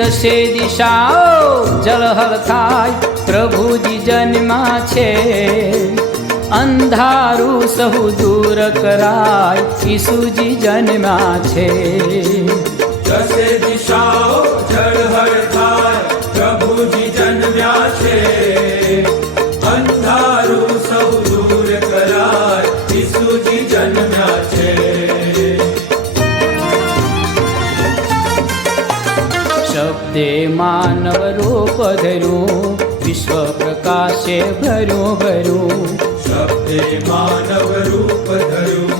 દશે દિશાઓ જળહળ થાય, પ્રભુજી જન્મા છે. અંધારું સહુ દૂર કરાય, ઈસુજી જન્મા છે. દશે દિશાઓ જળહળ થાય, પ્રભુજી જન્મ્યા છે. અંધારું સૌ દૂર કરાય, ઈસુજી જન્મ્યા છે. શબ્દે માનવ રૂપ ધર્યું, વિશ્વ પ્રકાશે ભર્યું ભર્યું. શબ્દે માનવ રૂપ ધર્યું,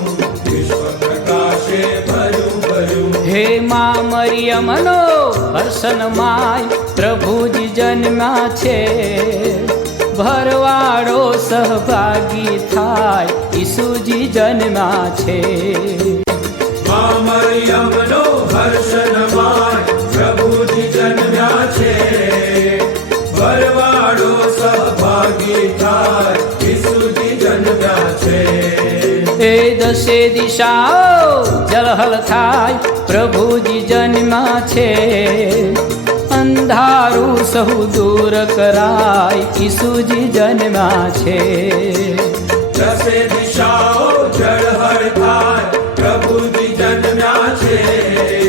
વિશ્વ પ્રકાશે ભર્યું ભર્યું. હે મા મરિયમનો હર્ષન માય, પ્રભુજી જન્મ્યા છે. ભરવાડો સહભાગી થાય, ઈસુજી જન્મ્યા છે. મા મરિયમનો હર્ષન માય, પ્રભુજી જન્મ્યા છે. ભરવાડો સહભાગી થાય, ઈસુજી જન્મ્યા છે. એ દશે દિશાઓ જળહળ થાય, પ્રભુજી જન્મા છે. અંધારું સહુ દૂર કરાય, ઈસુજી જન્મા છે. દશે દિશાઓ જળહળ થાય, પ્રભુજી જન્મ્યા છે.